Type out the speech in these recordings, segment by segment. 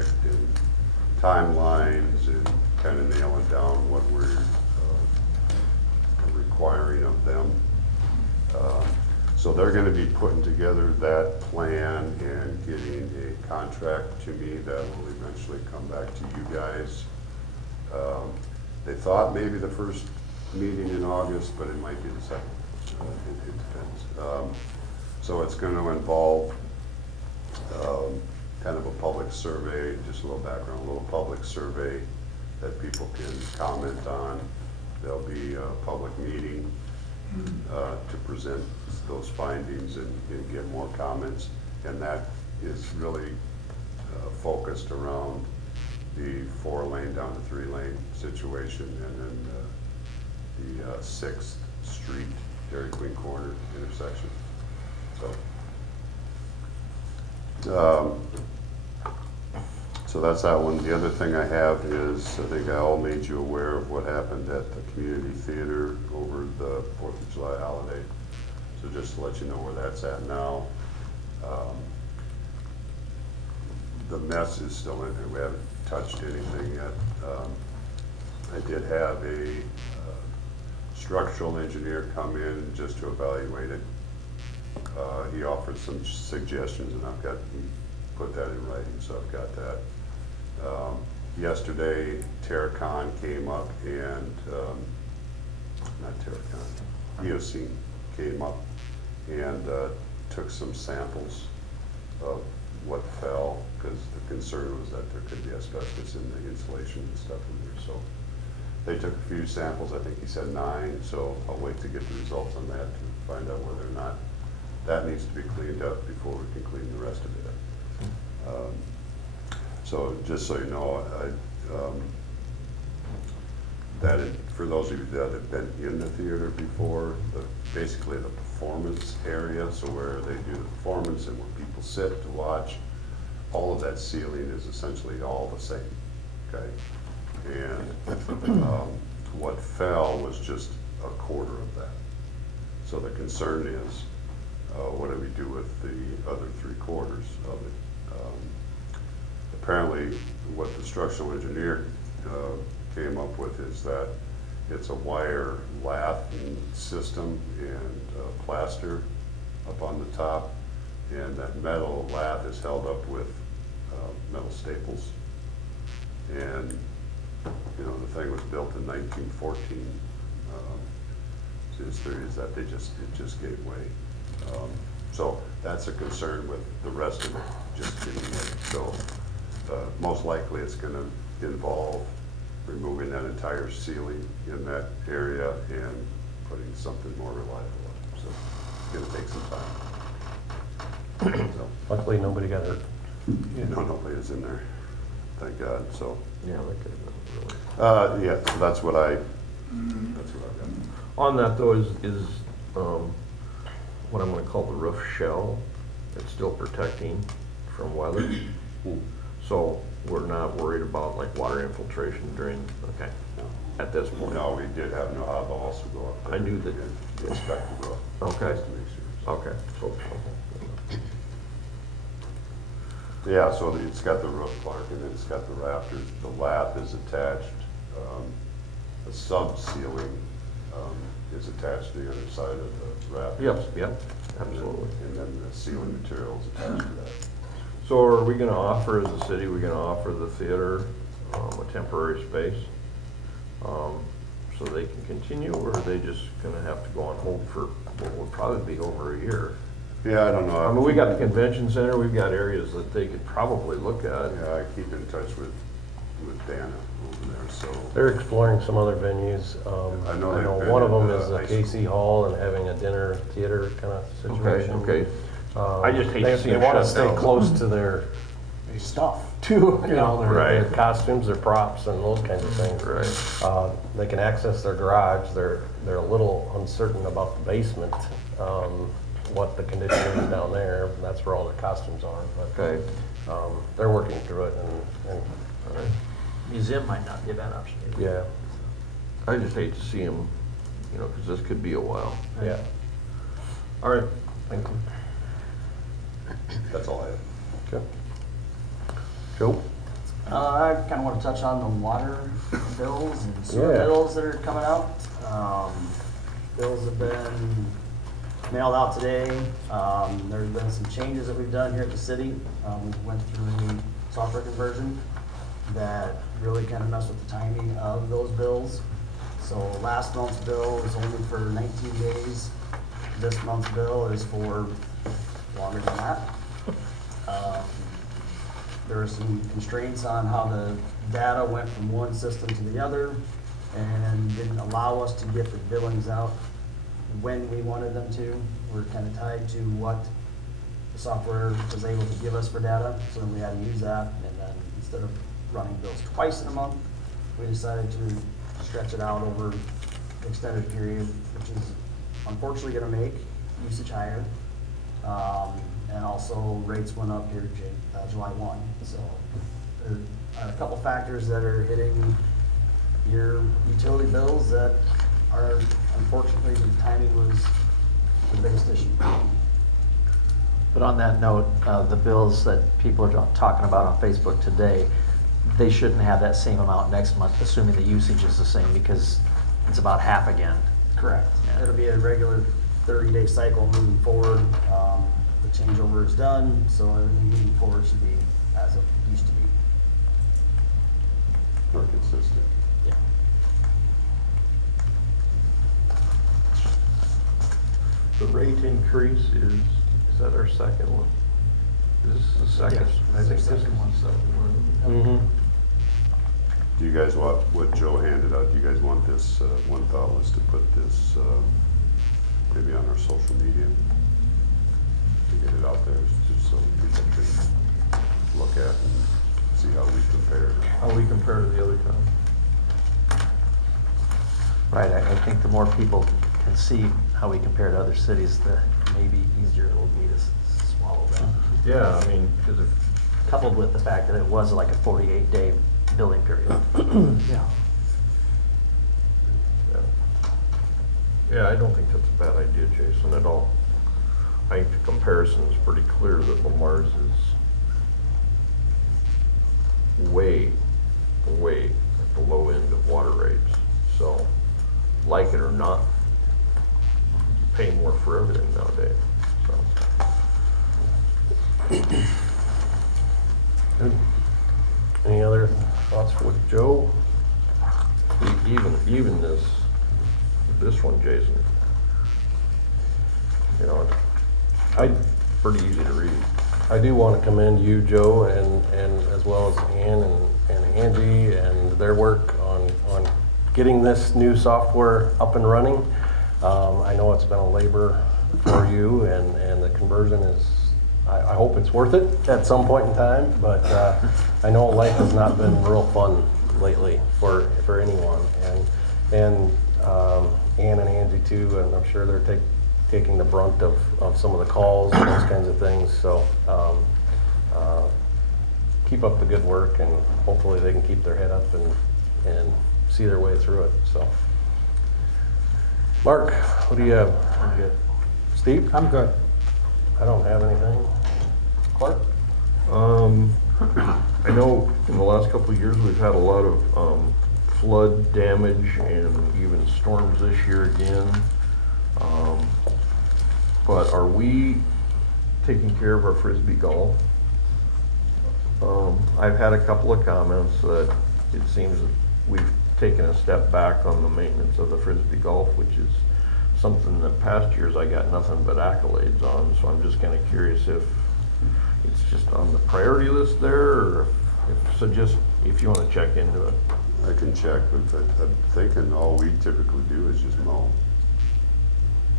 project and timelines and kind of nailing down what we're requiring of them. So they're going to be putting together that plan and getting a contract to me that will eventually come back to you guys. They thought maybe the first meeting in August, but it might be the second. It depends. So it's going to involve kind of a public survey, just a little background, a little public survey that people can comment on. There'll be a public meeting to present those findings and get more comments. And that is really focused around the 4-lane down to 3-lane situation, and then the 6th Street Dairy Queen Corner intersection. So that's that one. The other thing I have is, I think I all made you aware of what happened at the community theater over the 4th of July holiday. So just to let you know where that's at now. The mess is still in there. We haven't touched anything yet. I did have a structural engineer come in just to evaluate it. He offered some suggestions, and he put that in writing, so I've got that. Yesterday, Terracon came up and, not Terracon, Eocene came up and took some samples of what fell, because the concern was that there could be asbestos in the insulation and stuff in there. So they took a few samples. I think he said 9, so I'll wait to get the results on that to find out whether or not that needs to be cleaned up before we can clean the rest of it up. So just so you know, for those of you that have been in the theater before, basically the performance area, so where they do the performance and where people sit to watch, all of that ceiling is essentially all the same, okay? And what fell was just a quarter of that. So the concern is, what do we do with the other 3/4 of it? Apparently, what the structural engineer came up with is that it's a wire lathing system and plaster up on the top, and that metal lath is held up with metal staples. And you know, the thing was built in 1914. So his theory is that it just gave way. So that's a concern with the rest of it just getting ready. So most likely it's going to involve removing that entire ceiling in that area and putting something more reliable on it. So it's going to take some time. So, luckily nobody got hurt. no, nobody is in there. Thank God. So Yeah, that could have been really. yeah, so that's what I've got. On that though is what I'm going to call the roof shell. It's still protecting from weather. So we're not worried about like water infiltration during, okay, No. at this point. No, we did have no also go up there. I knew that. And inspect the roof. Okay. Just to make sure. Okay, so, Yeah, so it's got the roof clark and it's got the rafters. The lath is attached. The sub-ceiling is attached to the other side of the rafters. yep, absolutely. And then the ceiling material is attached to that. So are we gonna offer, as a city, we're gonna offer the theater a temporary space? So they can continue, or are they just gonna have to go on hold for what would probably be over a year? Yeah, I don't know. I mean, we got the convention center, we've got areas that they could probably look at. Yeah, I keep in touch with Dana over there, so. They're exploring some other venues. I know they've been one of them in, is the high school. KC Hall and having a dinner theater kind of situation. Okay. I just hate to see They them want to shut stay down. close to their stuff too, you know, their Right. costumes, their props, and those kinds of things. Right. They can access their garage. They're a little uncertain about the basement, what the condition is down there. That's where all their costumes are. But Okay. they're working through it, and Museum might not be a bad option either. yeah, I just hate to see them, you know, because this could be a while. yeah. All right. Thank you. That's all I have. Okay. Joe? I kind of want to touch on the water bills and sewer Yeah. bills that are coming out. Bills have been mailed out today. There's been some changes that we've done here at the city. We went through a software conversion that really kind of messed with the timing of those bills. So last month's bill is only for 19 days. This month's bill is for longer than that. There are some constraints on how the data went from one system to the other and didn't allow us to get the billings out when we wanted them to. We're kind of tied to what the software was able to give us for data, so we had to use that. And then instead of running bills twice in a month, we decided to stretch it out over an extended period, which is unfortunately going to make usage higher. And also rates went up here July 1. So there are a couple factors that are hitting your utility bills that are, unfortunately, the timing was the biggest issue. But on that note, the bills that people are talking about on Facebook today, they shouldn't have that same amount next month, assuming the usage is the same, because it's about half again. Correct. Yeah. It'll be a regular 30-day cycle moving forward. The changeover is done, so everything moving forward should be as it used to be. More consistent. Yeah. The rate increase is that our second one? This is the second. Yes, I think this this is is the second the second one. Mm-hmm. Do you guys want, what Joe handed out, do you guys want this, one thought was to put this, maybe on our social media? To get it out there, just so people can look at and see how we compare. How we compare to the other town? Right, I think the more people can see how we compare to other cities, the maybe easier it will be to swallow that. Yeah, I mean, because if, Coupled with the fact that it was like a 48-day billing period. Yeah. yeah, I don't think that's a bad idea, Jason, at all. I think the comparison is pretty clear that Lamar's is way at the low end of water rates. So, like it or not, you pay more for everything nowadays, so. Good. Any other thoughts with Joe? Even this one, Jason, you know, I pretty easy to read. I do want to commend you, Joe, and as well as Ann and Angie and their work on getting this new software up and running. I know it's been a labor for you, and the conversion is, I hope it's worth it at some point in time, but I know life has not been real fun lately for anyone. And Ann and Angie too, and I'm sure they're taking the brunt of some of the calls and those kinds of things. So keep up the good work, and hopefully they can keep their head up and see their way through it. So, Mark, what do you have? I'm good. Steve? I'm good. I don't have anything. Clark? I know in the last couple of years, we've had a lot of flood damage and even storms this year again. But are we taking care of our Frisbee golf? I've had a couple of comments that it seems that we've taken a step back on the maintenance of the Frisbee golf, which is something that past years I got nothing but accolades on. So I'm just kind of curious if it's just on the priority list there, or if you want to check into it. I can check, but I'm thinking all we typically do is just mow.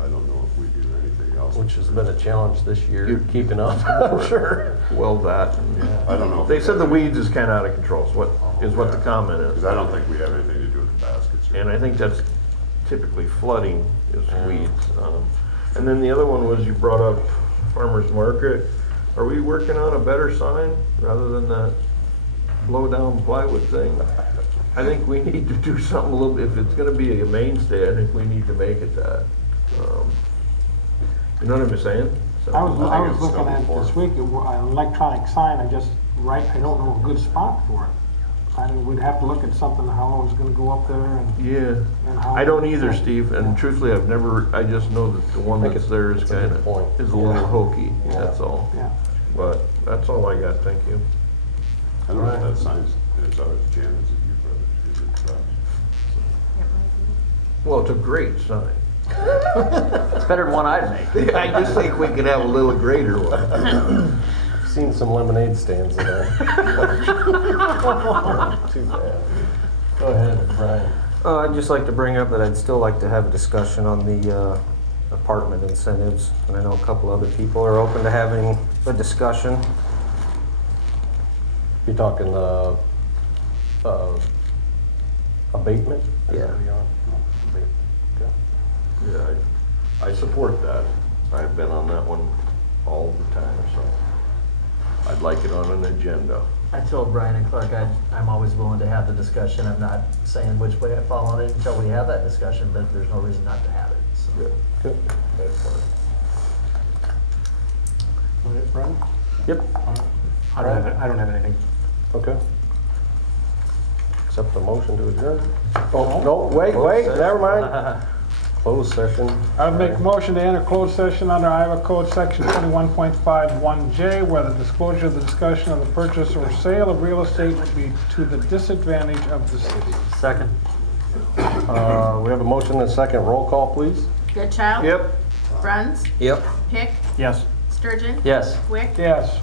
I don't know if we do anything else. Which has been a challenge this year, keeping up, I'm sure. Well, that, and I don't know. if they we said the have weeds is kind of out of control, is what the comment Because is. I don't think we have anything to do with the baskets. And I think that's typically flooding is weeds. And then the other one was you brought up farmer's market. Are we working on a better sign rather than that blow down plywood thing? I think we need to do something a little bit, if it's gonna be a mainstay, I think we need to make it that. You know what I'm saying? So- I was I think looking it's at done this week, an electronic sign, I just right, I don't know a good spot for it. We'd have to look at something, how long it's gonna go up there and Yeah. how. I don't either, Steve, and truthfully, I just know that the one Think that's it- there is it's a good kinda, point. is a little hokey, that's all. Yeah. But that's all I got, thank you. I don't know if that sign's, it's ours, Jan, is it your brother? Is it ours? Well, it's a great sign. It's better than one I'd make. I just think we could have a little greater one. I've seen some lemonade stands there. Too bad. Go ahead, Brian. I'd just like to bring up that I'd still like to have a discussion on the apartment incentives. And I know a couple other people are open to having a discussion. You talking, abatement? Is Yeah. that what you're on? Okay. Yeah, I support that. I've been on that one all the time, so I'd like it on an agenda. I told Brian and Clark I'm always willing to have the discussion. I'm not saying which way I fall on it until we have that discussion, but there's no reason not to have it. So. Good. Good. Excellent. Got it, Brian? Yep, I don't have anything. okay. Accept the motion to adjourn. Oh, no, wait, never mind. Closed session. I would make a motion to enter closed session under Iowa Code Section 21.51J, where the disclosure of the discussion of the purchase or sale of real estate would be to the disadvantage of the city. Second. We have a motion and a second. Roll call, please. Goodchild. Yep. Bruns. Yep. Pick. Yes. Sturgeon. Yes. Wick. Yes.